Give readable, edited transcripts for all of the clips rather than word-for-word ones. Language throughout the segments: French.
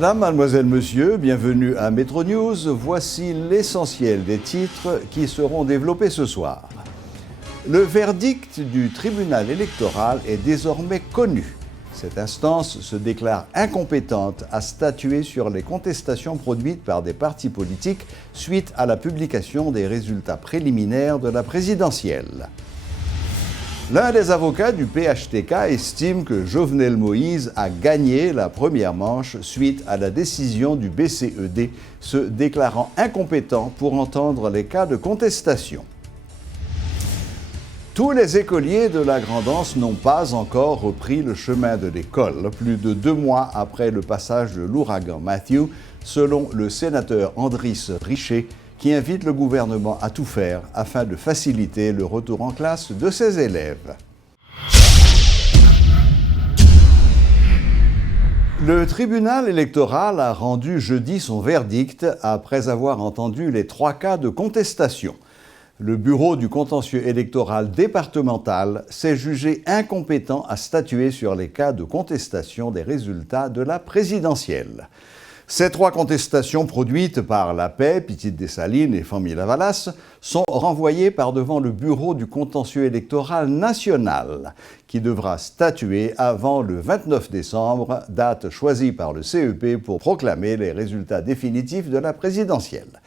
Madame, mademoiselle, monsieur, bienvenue à Metro News. Voici l'essentiel des titres qui seront développés ce soir. Le verdict du tribunal électoral est désormais connu. Cette instance se déclare incompétente à statuer sur les contestations produites par des partis politiques suite à la publication des résultats préliminaires de la présidentielle. L'un des avocats du PHTK estime que Jovenel Moïse a gagné la première manche suite à la décision du BCED se déclarant incompétent pour entendre les cas de contestation. Tous les écoliers de la Grand'Anse n'ont pas encore repris le chemin de l'école, plus de 2 mois après le passage de l'ouragan Matthew, selon le sénateur Andris Richer, qui invite le gouvernement à tout faire afin de faciliter le retour en classe de ses élèves. Le tribunal électoral a rendu jeudi son verdict après avoir entendu les 3 cas de contestation. Le bureau du contentieux électoral départemental s'est jugé incompétent à statuer sur les cas de contestation des résultats de la présidentielle. Ces 3 contestations produites par la Paix, Petite-Dessalines et Famille-Lavalas sont renvoyées par devant le bureau du contentieux électoral national, qui devra statuer avant le 29 décembre, date choisie par le CEP pour proclamer les résultats définitifs de la présidentielle.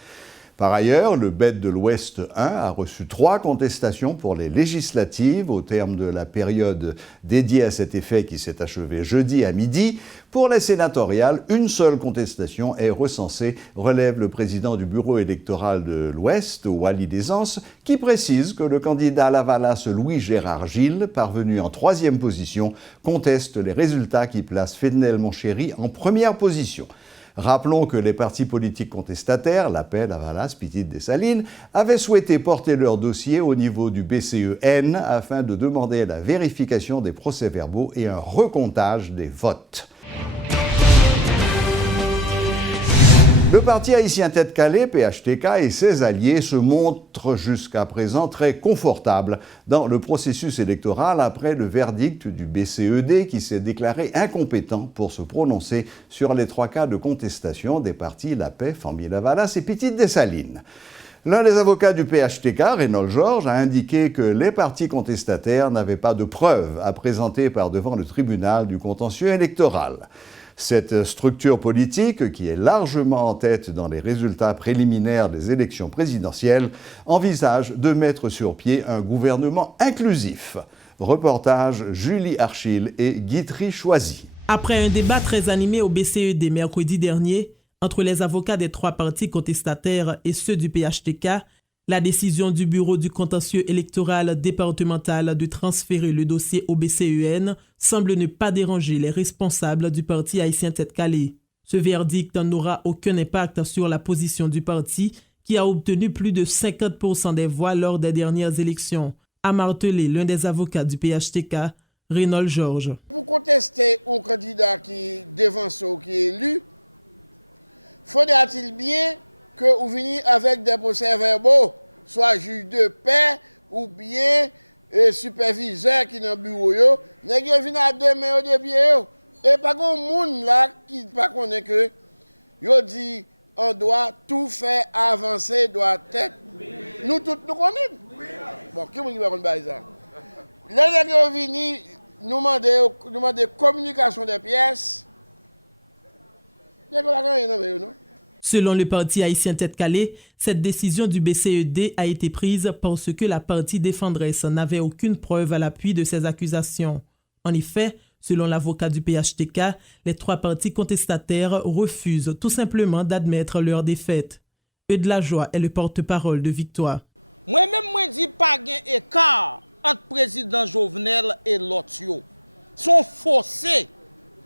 Par ailleurs, le BED de l'Ouest 1 a reçu 3 contestations pour les législatives au terme de la période dédiée à cet effet qui s'est achevée jeudi à midi. Pour les sénatoriales, une seule contestation est recensée, relève le président du bureau électoral de l'Ouest, Wally Desance, qui précise que le candidat Lavalas Louis-Gérard Gilles, parvenu en 3e position, conteste les résultats qui placent Fenel Monchéry en première position. Rappelons que les partis politiques contestataires, la Paix, Lavalas, Petite-Dessalines, avaient souhaité porter leur dossier au niveau du BCEN afin de demander la vérification des procès-verbaux et un recomptage des votes. Le parti haïtien Tête-Calais, PHTK, et ses alliés se montrent jusqu'à présent très confortables dans le processus électoral après le verdict du BCED qui s'est déclaré incompétent pour se prononcer sur les 3 cas de contestation des partis La Paix, Famille-Lavalas et Petite-Dessalines. L'un des avocats du PHTK, Reynald Georges, a indiqué que les partis contestataires n'avaient pas de preuves à présenter par devant le tribunal du contentieux électoral. Cette structure politique, qui est largement en tête dans les résultats préliminaires des élections présidentielles, envisage de mettre sur pied un gouvernement inclusif. Reportage Julie Archil et Guitry Choisy. Après un débat très animé au BCED mercredi dernier, entre les avocats des 3 partis contestataires et ceux du PHTK, la décision du bureau du contentieux électoral départemental de transférer le dossier au BCEN semble ne pas déranger les responsables du parti haïtien Tête-Calais. Ce verdict n'aura aucun impact sur la position du parti qui a obtenu plus de 50% des voix lors des dernières élections, a martelé l'un des avocats du PHTK, Reynald Georges. Pour contester un candidat qui devance ou qui est élu, faudra-t-il bien que vous veniez avec des procès-verbaux, soit juge de paix ou bien superviseur qui dans le bureau, nèg yo vinn à 2 mains de pied. Et pas grand monde là qui pas connaît que yo dit on doit tout faire avancer doit tête. Nous tous nous connaissons. Bon, qui va connaître ça? Les nèg yo vinn nous demander communication des pièces. Nèg la gagne non. Selon le parti haïtien Tête-Calais, cette décision du BCED a été prise parce que la partie défenderesse n'avait aucune preuve à l'appui de ces accusations. En effet, selon l'avocat du PHTK, les 3 partis contestataires refusent tout simplement d'admettre leur défaite. Eudlajoie est le porte-parole de Victoire. Moi-même, je dis pas qu'il écart entre le président Jovenel et l'autre. Son fossé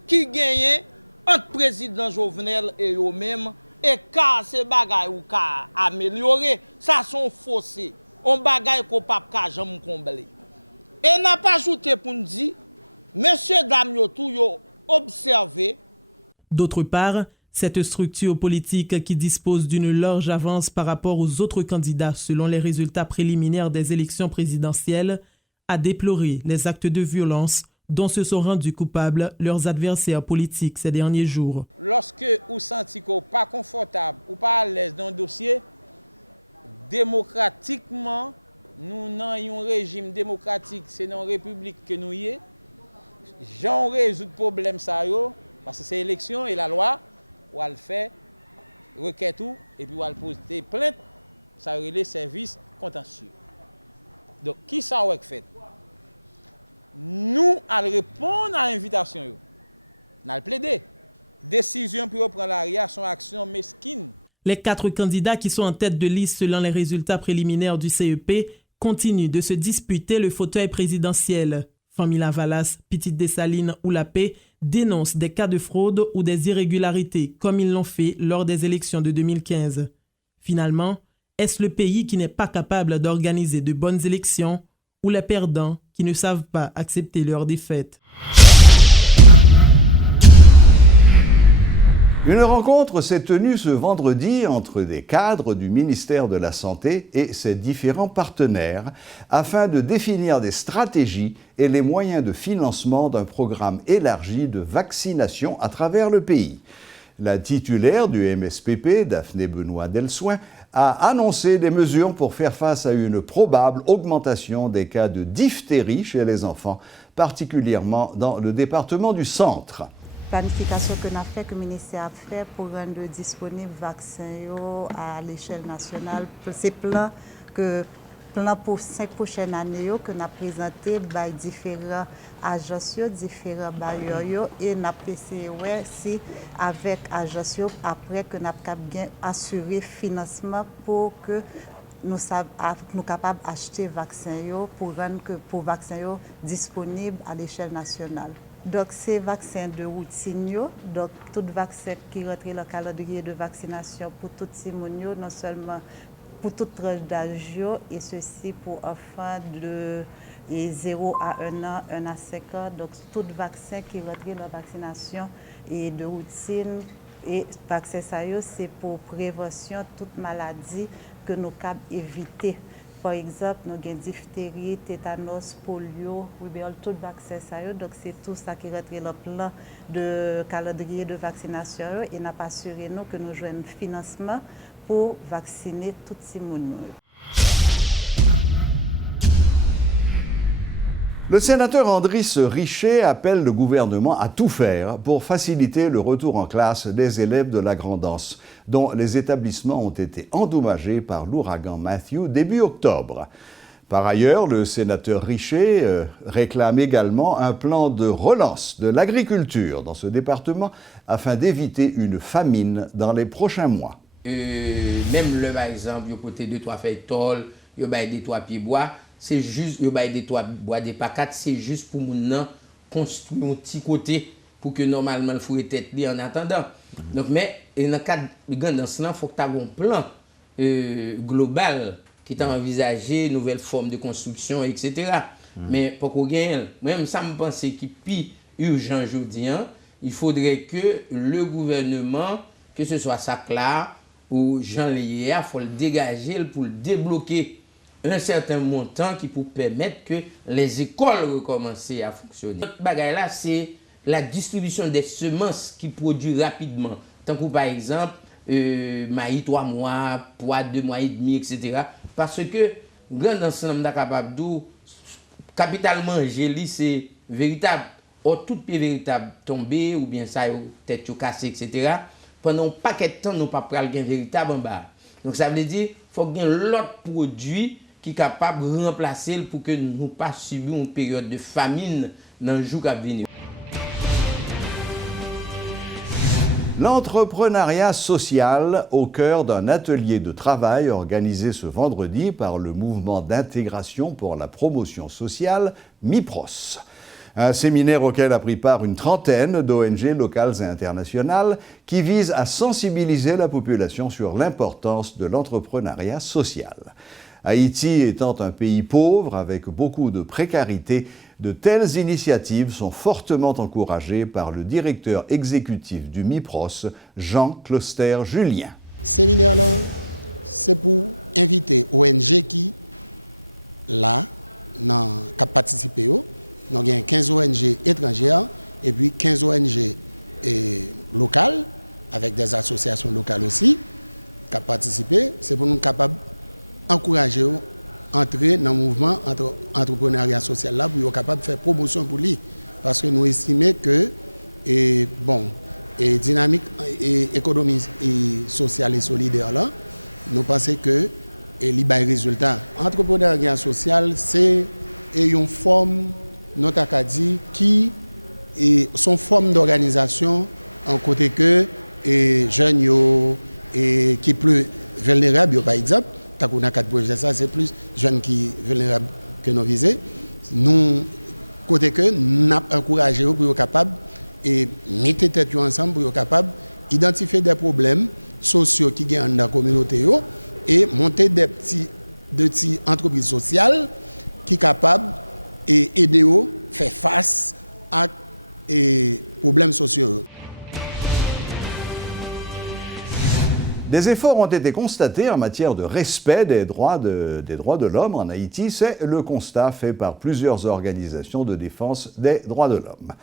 qui gagne entre le président Jovenel et eux-mêmes. Et car ces bagages ou ka améliorer, ça sont fossé. On bagaille qu'on pas jamais combler. Et n'a pas ajouté pour nous dire, monsieur dame yo tout yo observé. D'autre part, cette structure politique qui dispose d'une large avance par rapport aux autres candidats selon les résultats préliminaires des élections présidentielles a déploré les actes de violence dont se sont rendus coupables leurs adversaires politiques ces derniers jours. Lorsque vous sentez que vous n'êtes pas confortable ou pas à l'aise dans le dossier, démocratiquement, nous avons un régime démocratique, c'est dans la République que nous y sommes. J'en résout le problème, parce que c'est l'élection et la loi, ou elle fait requête et puis elle pose des plaintes, ça a les services contentieux. Donc, qui ça a fait? Nous allons répondre à l'invitation. Nous allons plaider. Décision pour reprendre l'arrière, son action mesquine. Les 4 candidats qui sont en tête de liste selon les résultats préliminaires du CEP continuent de se disputer le fauteuil présidentiel. Famila Valas, Petite Dessalines ou La Paix dénoncent des cas de fraude ou des irrégularités comme ils l'ont fait lors des élections de 2015. Finalement, est-ce le pays qui n'est pas capable d'organiser de bonnes élections ou les perdants qui ne savent pas accepter leur défaite? Une rencontre s'est tenue ce vendredi entre des cadres du ministère de la Santé et ses différents partenaires afin de définir des stratégies et les moyens de financement d'un programme élargi de vaccination à travers le pays. La titulaire du MSPP, Daphné Benoît-Delsoin, a annoncé des mesures pour faire face à une probable augmentation des cas de diphtérie chez les enfants, particulièrement dans le département du Centre. Planification que nous avons fait, que le ministère a fait pour rendre disponible vaccins à l'échelle nationale. C'est plan pour 5 prochaines années que nous avons présenté par différents agences, différents bailleurs et nous avons essayé si avec agences après que nous avons assuré le financement pour que nous sommes capables d'acheter vaccins pour rendre pour vaccins disponibles à l'échelle nationale. Donc, c'est vaccin de routine, donc tout vaccin qui rentre dans le calendrier de vaccination pour tout le monde, non seulement pour toute tranche d'âge, et ceci pour enfants de 0 à 1 an, 1 à 5 ans. Donc, tout vaccin qui rentre dans la vaccination et de routine, et vaccin ça, c'est pour prévention de toute maladie que nous pouvons éviter. Par exemple, nous avons diphtérie, tétanos, polio, rubéole, tout vaccin ça. Donc c'est tout ça qui rentre dans le plan de calendrier de vaccination et n'a pas assuré nous que nous jouons un financement pour vacciner tout ces monde. Le sénateur Andris Richet appelle le gouvernement à tout faire pour faciliter le retour en classe des élèves de la Grand'Anse, dont les établissements ont été endommagés par l'ouragan Matthew début octobre. Par ailleurs, le sénateur Richet réclame également un plan de relance de l'agriculture dans ce département afin d'éviter une famine dans les prochains mois. Même le, par exemple, il y a côté 2-3 feuilles tôle, il y a des 3 pieds bois. C'est juste, il y a des toits bois des pacates, c'est juste pour nous construire un petit côté pour que normalement il faut être lié en attendant. Donc, mais dans le cadre de Grand'Anse, il faut que tu aies un plan global qui t'a envisagé, nouvelle forme de construction, etc. Mais pour qu'on gagne, même ça me pense qu'il est plus urgent aujourd'hui, il faudrait que le gouvernement, que ce soit SACLA ou Jean Léa, il faut le dégager pour le débloquer un certain montant qui peut permettre que les écoles recommencent à fonctionner. Notre bagaille là, c'est la distribution des semences qui produisent rapidement. Tant que par exemple, maïs 3 mois, pois 2 mois et demi, etc. Parce que, grand ensemble de capable d'où, capitalement, c'est véritable. Or, tout est véritable tombé, ou bien ça, tête cassée, etc. Pendant un paquet de temps, nous ne pouvons pas gagner véritable en bas. Donc, ça veut dire qu'il faut gagner l'autre produit qui est capable de remplacer pour que nous ne pas subir une période de famine dans le jour qui vient. L'entrepreneuriat social au cœur d'un atelier de travail organisé ce vendredi par le mouvement d'intégration pour la promotion sociale MIPROS. Un séminaire auquel a pris part une trentaine d'ONG locales et internationales qui vise à sensibiliser la population sur l'importance de l'entrepreneuriat social. Haïti étant un pays pauvre avec beaucoup de précarité, de telles initiatives sont fortement encouragées par le directeur exécutif du MIPROS, Jean Closter Julien. Ce séminaire-là, c'est pour inviter ONG qui, là, qui participent, nous avons 15 ONG étrangères et puis 15 ONG locales, avec des associations locales aussi, qui ont participé. C'est pour nous capables d'encourager à entrer dans le mouvement entrepreneuriat social là, pour être capable de faire promotion pour lui. Parce que nous estimons que dynamique économie sociale et solidaire là, nous pensons que les résultats. Entrepreneuriat social, c'est une forme, notre acadie, qui est son forme d'organisation en côté que jeunes et qui est plus vulnérable, par exemple. Quand on a 4 projets, ça c'est plus jeunes qui sont vulnérables que nous visés. Nous, côté que nous avons encouragé pour être capable et mettre tête ensemble pour être capable d'identifier des problèmes sociaux qui sont dans la communauté et monter des petites entreprises sociales qui sont capables d'aider à faire face à des problèmes sociaux. Des efforts ont été constatés en matière de respect des droits de l'homme en Haïti. C'est le constat fait par plusieurs organisations de défense des droits de l'homme.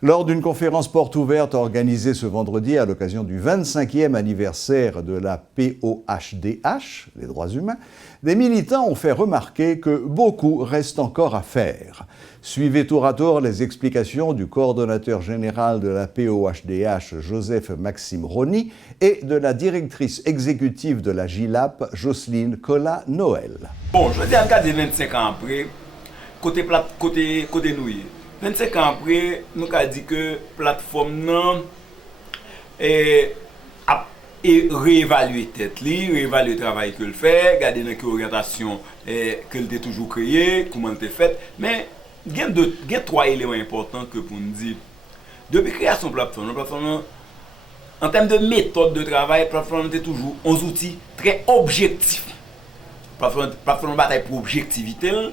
Lors d'une conférence porte ouverte organisée ce vendredi à l'occasion du 25e anniversaire de la POHDH, les droits humains, des militants ont fait remarquer que beaucoup reste encore à faire. Suivez tour à tour les explications du coordonnateur général de la POHDH, Joseph Maxime Rony, et de la directrice exécutive de la GILAP, Jocelyne Cola-Noël. Bon, je dis à regarder 25 ans après, côté nous. 25 ans après, nous avons dit que la plateforme est réévaluer tête li, réévaluer le travail qu'elle fait, regarder dans quelle orientation qu'elle a toujours créée, comment elle a fait. Mais il y a 3 éléments importants que pour nous dire. Depuis la création de la plateforme, en termes de méthode de travail, la plateforme était toujours un outil très objectif. La plateforme bataille pour objectivité, la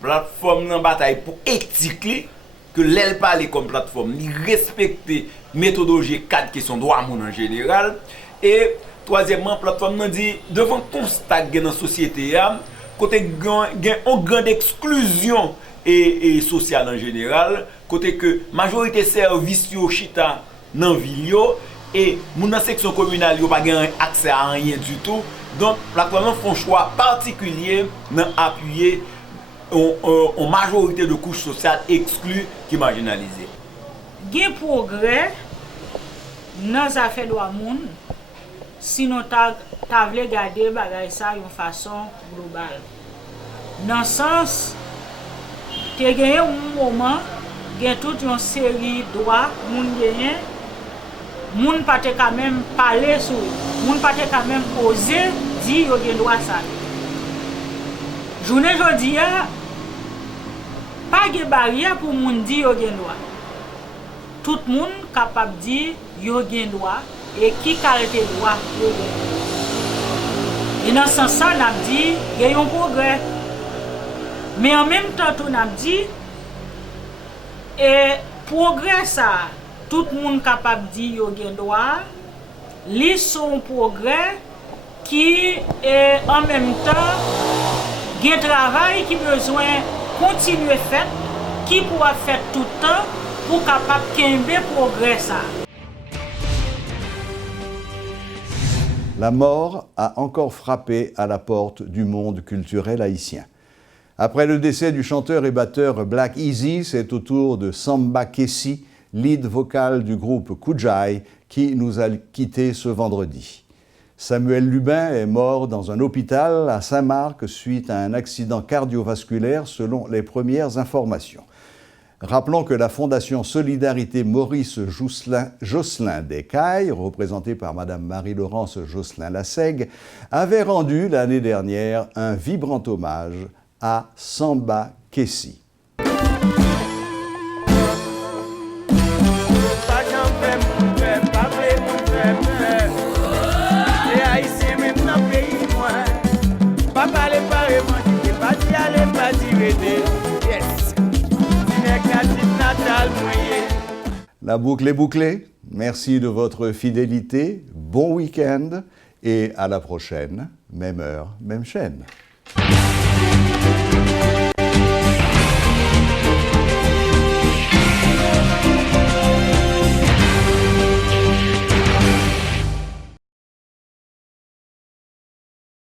plateforme bataille pour éthique, que l'elle parle comme plateforme, li respecter méthodologie 4 qui sont droits en général. Et troisièmement, la plateforme dit devant constat dans la société, côté une grande exclusion et sociale en général, côté que majorité services yo chita dans ville et moun dans section communale yo pas accès à rien du tout. Donc la plateforme font choix particulier dans appuyer en majorité de couches sociales exclues qui marginalisées. Il y a un progrès dans les affaires de l'homme si nous avons regardé ça de façon globale. Dans le sens, il y a un moment, il y a toute une série de droits, les gens ne peuvent quand même parler sur, les gens ne peuvent quand même oser dire qu'il y a un droit ça. Journée aujourd'hui, pas de barrière pour moun di yo gen droit. Tout le monde est capable de dire yo gen droit et qui qualité droit yo gen. Et dans ce sens, on a dit qu'il y a un progrès. Mais en même temps, on a dit et progrès ça, tout le monde est capable de dire yo gen droit, li son progrès qui est en même temps un travail qui besoin continuer fait, qui pourra faire tout le temps pour capable kembe progrès ça. La mort a encore frappé à la porte du monde culturel haïtien. Après le décès du chanteur et batteur Black Easy, c'est au tour de Samba Kessi, lead vocal du groupe Kujai, qui nous a quittés ce vendredi. Samuel Lubin est mort dans un hôpital à Saint-Marc suite à un accident cardiovasculaire selon les premières informations. Rappelons que la Fondation Solidarité Maurice Josselin Descailles, représentée par Mme Marie-Laurence Josselin-Lassègue, avait rendu l'année dernière un vibrant hommage à Samba Kessi. La boucle est bouclée. Merci de votre fidélité. Bon week-end et à la prochaine. Même heure, même chaîne.